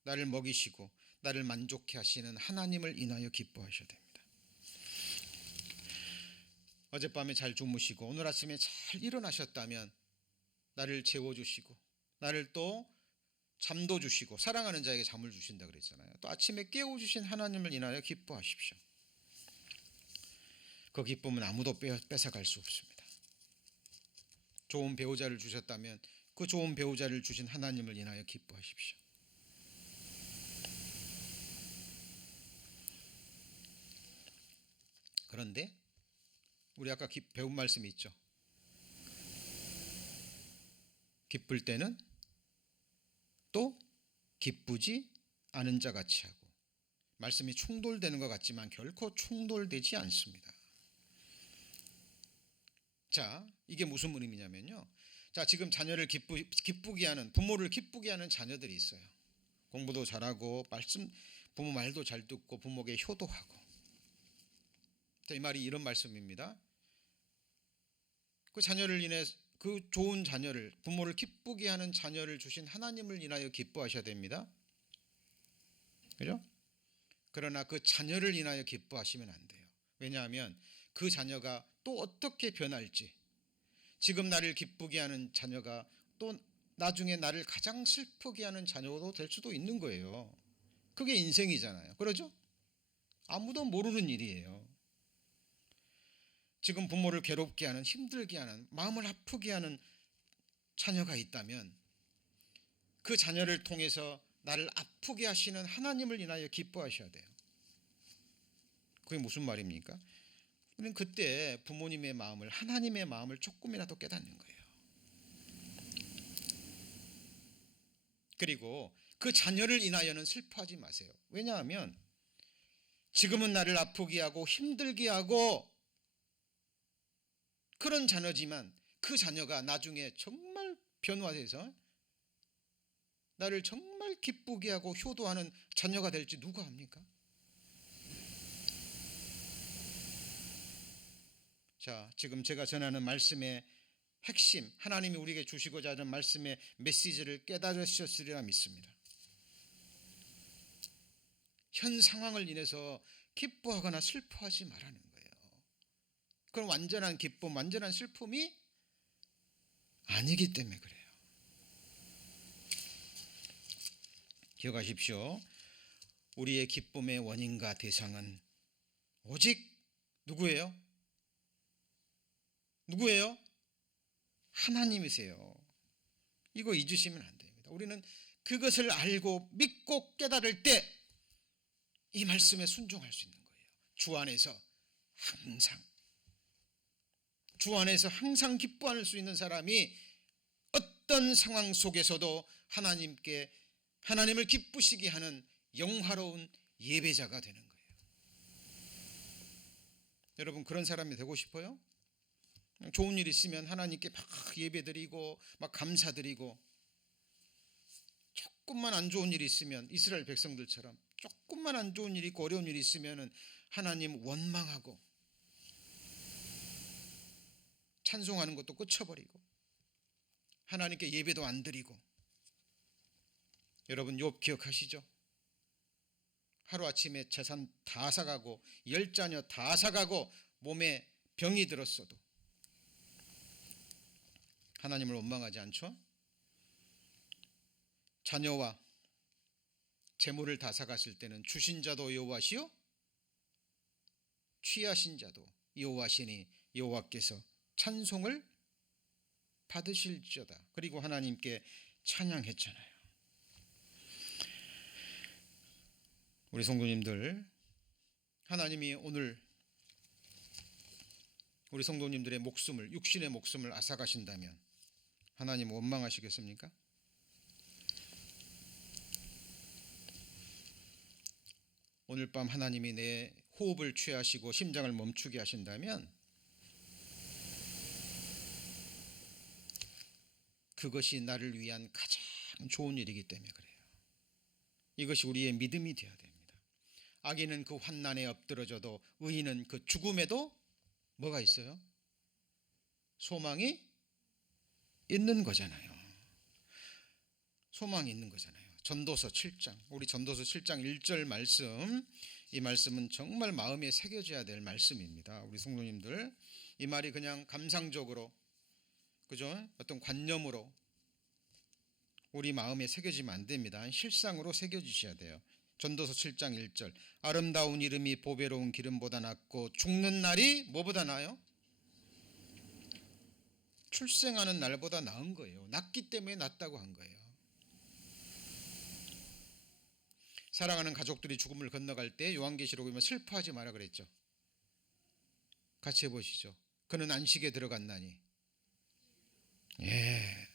나를 먹이시고 나를 만족해 하시는 하나님을 인하여 기뻐하셔야 됩니다. 어젯밤에 잘 주무시고 오늘 아침에 잘 일어나셨다면 나를 재워주시고 나를 또 잠도 주시고 사랑하는 자에게 잠을 주신다 그랬잖아요. 또 아침에 깨워주신 하나님을 인하여 기뻐하십시오. 그 기쁨은 아무도 뺏어갈 수 없습니다. 좋은 배우자를 주셨다면 그 좋은 배우자를 주신 하나님을 인하여 기뻐하십시오. 그런데 우리 아까 배운 말씀이 있죠. 기쁠 때는 또 기쁘지 않은 자 같이 하고, 말씀이 충돌되는 것 같지만 결코 충돌되지 않습니다. 자, 이게 무슨 의미냐면요. 자, 지금 자녀를 기쁘게 하는, 부모를 기쁘게 하는 자녀들이 있어요. 공부도 잘하고 부모 말도 잘 듣고 부모에게 효도하고. 자, 이 말이 이런 말씀입니다. 그 자녀를 인해 그 좋은 자녀를, 부모를 기쁘게 하는 자녀를 주신 하나님을 인하여 기뻐하셔야 됩니다. 그죠? 그러나 그 자녀를 인하여 기뻐하시면 안 돼요. 왜냐하면 그 자녀가 또 어떻게 변할지, 지금 나를 기쁘게 하는 자녀가 또 나중에 나를 가장 슬프게 하는 자녀도 될 수도 있는 거예요. 그게 인생이잖아요. 그러죠? 아무도 모르는 일이에요. 지금 부모를 괴롭게 하는, 힘들게 하는, 마음을 아프게 하는 자녀가 있다면 그 자녀를 통해서 나를 아프게 하시는 하나님을 인하여 기뻐하셔야 돼요. 그게 무슨 말입니까? 우리는 그때 부모님의 마음을, 하나님의 마음을 조금이라도 깨닫는 거예요. 그리고 그 자녀를 인하여는 슬퍼하지 마세요. 왜냐하면 지금은 나를 아프게 하고 힘들게 하고 그런 자녀지만 그 자녀가 나중에 정말 변화돼서 나를 정말 기쁘게 하고 효도하는 자녀가 될지 누가 압니까? 자, 지금 제가 전하는 말씀의 핵심, 하나님이 우리에게 주시고자 하는 말씀의 메시지를 깨달으셨으리라 믿습니다. 현 상황을 인해서 기뻐하거나 슬퍼하지 말라는 거예요. 그건 완전한 기쁨, 완전한 슬픔이 아니기 때문에 그래요. 기억하십시오. 우리의 기쁨의 원인과 대상은 오직 누구예요? 누구예요? 하나님이세요. 이거 잊으시면 안 됩니다. 우리는 그것을 알고 믿고 깨달을 때 이 말씀에 순종할 수 있는 거예요. 주 안에서 항상 기뻐할 수 있는 사람이 어떤 상황 속에서도 하나님을 기쁘시게 하는 영화로운 예배자가 되는 거예요. 여러분, 그런 사람이 되고 싶어요? 좋은 일 있으면 하나님께 막 예배드리고 막 감사드리고, 조금만 안 좋은 일이 있으면 이스라엘 백성들처럼 조금만 안 좋은 일이 있고 어려운 일이 있으면 하나님 원망하고 찬송하는 것도 끝쳐버리고 하나님께 예배도 안 드리고. 여러분, 욥 기억하시죠? 하루아침에 재산 다 사가고 10자녀 다 사가고 몸에 병이 들었어도 하나님을 원망하지 않죠? 자녀와 재물을 다 사갔을 때는 주신 자도 여호와시요 취하신 자도 여호와시니 여호와께서 찬송을 받으실지어다. 그리고 하나님께 찬양했잖아요. 우리 성도님들, 하나님이 오늘 우리 성도님들의 목숨을, 육신의 목숨을 앗아가신다면 하나님 원망하시겠습니까? 오늘 밤 하나님이 내 호흡을 취하시고 심장을 멈추게 하신다면 그것이 나를 위한 가장 좋은 일이기 때문에 그래요. 이것이 우리의 믿음이 되어야 됩니다. 악인은 그 환난에 엎드러져도 의인은 그 죽음에도 뭐가 있어요? 소망이 있는 거잖아요. 소망이 있는 거잖아요. 전도서 7장, 우리 전도서 7장 1절 말씀, 이 말씀은 정말 마음에 새겨져야 될 말씀입니다. 우리 성도님들, 이 말이 그냥 감상적으로, 그죠? 어떤 관념으로 우리 마음에 새겨지면 안 됩니다. 실상으로 새겨주셔야 돼요. 전도서 7장 1절, 아름다운 이름이 보배로운 기름보다 낫고 죽는 날이 뭐보다 나아요? 출생하는 날보다 나은 거예요. 낫기 때문에 낫다고 한 거예요. 사랑하는 가족들이 죽음을 건너갈 때 요한계시록에 보면 슬퍼하지 마라 그랬죠. 같이 해보시죠. 그는 안식에 들어갔나니. 예.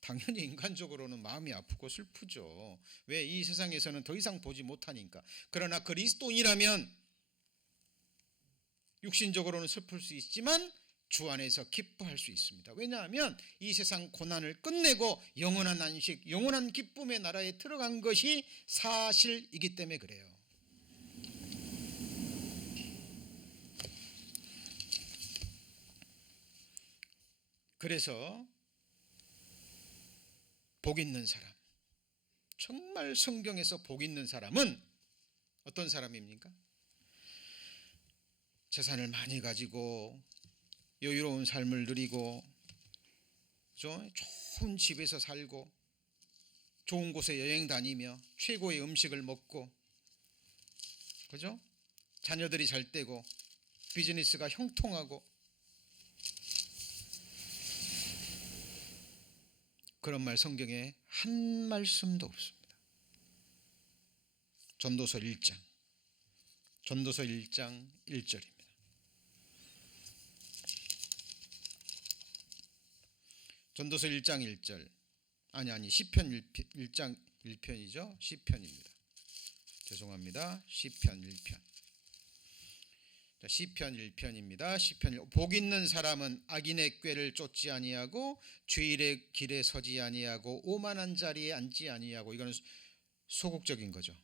당연히 인간적으로는 마음이 아프고 슬프죠. 왜? 이 세상에서는 더 이상 보지 못하니까. 그러나 그리스도인이라면 육신적으로는 슬플 수 있지만 주 안에서 기뻐할 수 있습니다. 왜냐하면 이 세상 고난을 끝내고 영원한 안식, 영원한 기쁨의 나라에 들어간 것이 사실이기 때문에 그래요. 그래서 복 있는 사람, 정말 성경에서 복 있는 사람은 어떤 사람입니까? 재산을 많이 가지고 여유로운 삶을 누리고, 그죠? 좋은 집에서 살고 좋은 곳에 여행 다니며 최고의 음식을 먹고, 그죠? 자녀들이 잘 되고 비즈니스가 형통하고, 그런 말 성경에 한 말씀도 없습니다. 전도서 1장 1절입니다. 전도서 1장 1절, 시편 1장 1편이죠. 시편입니다. 죄송합니다. 시편 1편. 시편 1편입니다. 시편 1편. 복 있는 사람은 악인의 꾀를 쫓지 아니하고 죄인의 길에 서지 아니하고 오만한 자리에 앉지 아니하고. 이거는 소극적인 거죠.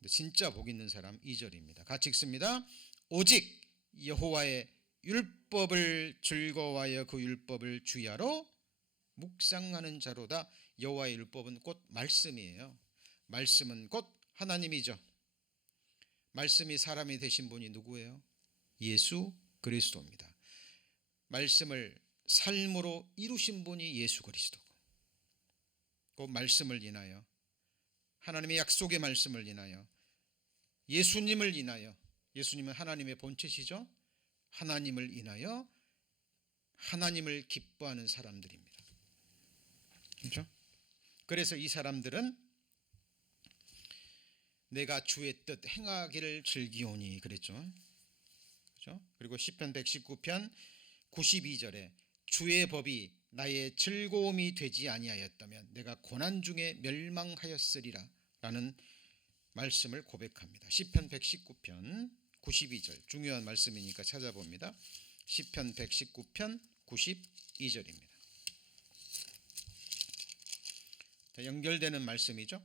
근데 진짜 복 있는 사람 2절입니다. 같이 읽습니다. 오직 여호와의 율법을 즐거워하여 그 율법을 주야로 묵상하는 자로다. 여호와의 율법은 곧 말씀이에요. 말씀은 곧 하나님이죠. 말씀이 사람이 되신 분이 누구예요? 예수 그리스도입니다. 말씀을 삶으로 이루신 분이 예수 그리스도고, 그 말씀을 인하여, 하나님의 약속의 말씀을 인하여, 예수님을 인하여, 예수님은 하나님의 본체시죠. 하나님을 인하여 하나님을 기뻐하는 사람들입니다. 그렇죠? 그래서 이 사람들은 내가 주의 뜻 행하기를 즐기오니 그랬죠. 그렇죠? 그리고 시편 119편 92절에 주의 법이 나의 즐거움이 되지 아니하였다면 내가 고난 중에 멸망하였으리라 라는 말씀을 고백합니다. 시편 119편 92절, 중요한 말씀이니까 찾아봅니다. 시편 119편 92절입니다. 연결되는 말씀이죠.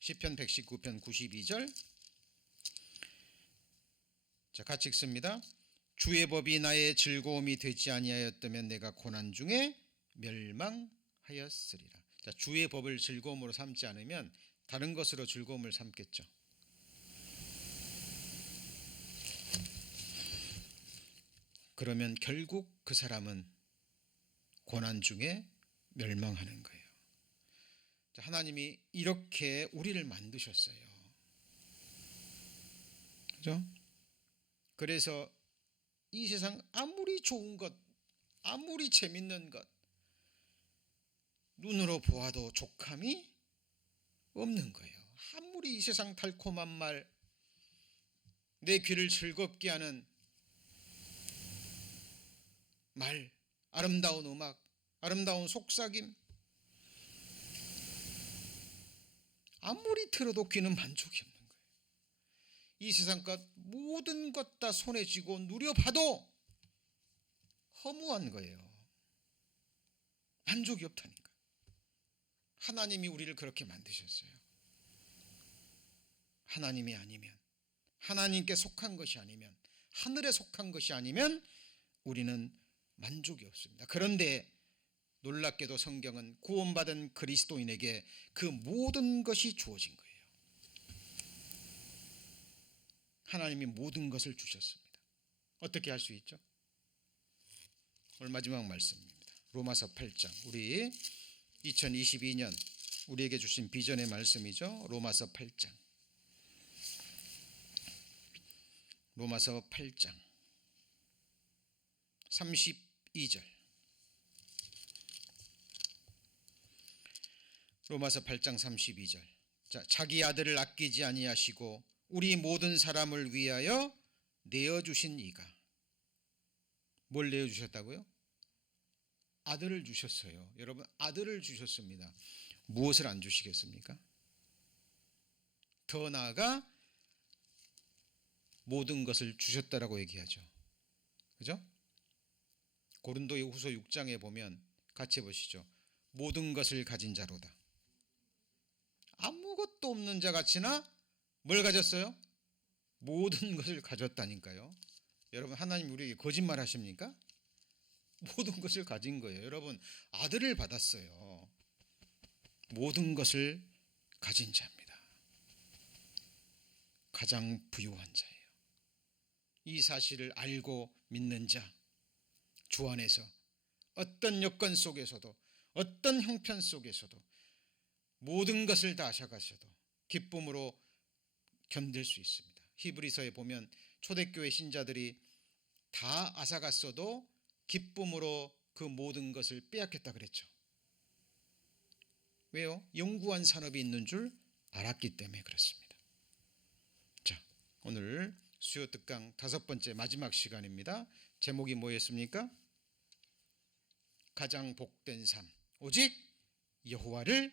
시편 119편 92절, 자, 같이 읽습니다. 주의 법이 나의 즐거움이 되지 아니하였다면 내가 고난 중에 멸망하였으리라. 자, 주의 법을 즐거움으로 삼지 않으면 다른 것으로 즐거움을 삼겠죠. 그러면 결국 그 사람은 고난 중에 멸망하는 거예요. 자, 하나님이 이렇게 우리를 만드셨어요. 그죠? 그래서 이 세상 아무리 좋은 것, 아무리 재밌는 것, 눈으로 보아도 족함이 없는 거예요. 아무리 이 세상 달콤한 말, 내 귀를 즐겁게 하는 말, 아름다운 음악, 아름다운 속삭임, 아무리 들어도 귀는 만족이 없는 거예요. 이 세상 것 모든 것 다 손에 쥐고 누려봐도 허무한 거예요. 만족이 없다니까. 하나님이 우리를 그렇게 만드셨어요. 하나님이 아니면, 하나님께 속한 것이 아니면, 하늘에 속한 것이 아니면 우리는 만족이 없습니다. 그런데 놀랍게도 성경은 구원받은 그리스도인에게 그 모든 것이 주어진 거예요. 하나님이 모든 것을 주셨습니다. 어떻게 할 수 있죠? 오늘 마지막 말씀입니다. 로마서 8장. 우리 2022년 우리에게 주신 비전의 말씀이죠. 로마서 8장. 로마서 8장 32절. 로마서 8장 32절. 자, 자기 아들을 아끼지 아니하시고 우리 모든 사람을 위하여 내어주신 이가. 뭘 내어주셨다고요? 아들을 주셨어요. 여러분, 아들을 주셨습니다. 무엇을 안 주시겠습니까? 더 나아가 모든 것을 주셨다라고 얘기하죠. 그죠? 고린도의 후서 6장에 보면 같이 보시죠. 모든 것을 가진 자로다. 아무것도 없는 자 같이나 뭘 가졌어요? 모든 것을 가졌다니까요. 여러분, 하나님 우리에게 거짓말 하십니까? 모든 것을 가진 거예요. 여러분, 아들을 받았어요. 모든 것을 가진 자입니다. 가장 부유한 자예요. 이 사실을 알고 믿는 자, 주 안에서 어떤 여건 속에서도, 어떤 형편 속에서도 모든 것을 다 아셔가셔도 기쁨으로 견딜 수 있습니다. 히브리서에 보면 초대교회 신자들이 다 앗아갔어도 기쁨으로 그 모든 것을 빼앗겼다 그랬죠. 왜요? 영구한 산업이 있는 줄 알았기 때문에 그렇습니다. 자, 오늘 수요 특강 5번째 마지막 시간입니다. 제목이 뭐였습니까? 가장 복된 삶, 오직 여호와를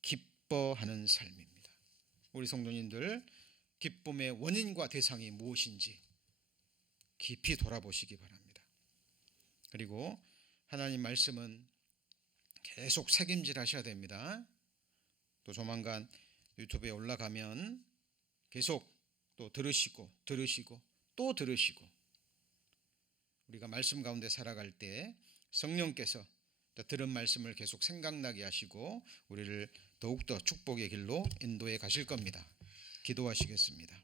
기뻐하는 삶입니다. 우리 성도님들, 기쁨의 원인과 대상이 무엇인지 깊이 돌아보시기 바랍니다. 그리고 하나님 말씀은 계속 새김질 하셔야 됩니다. 또 조만간 유튜브에 올라가면 계속 또 들으시고 또 들으시고, 우리가 말씀 가운데 살아갈 때 성령께서 들은 말씀을 계속 생각나게 하시고 우리를 더욱더 축복의 길로 인도해 가실 겁니다. 기도하시겠습니다.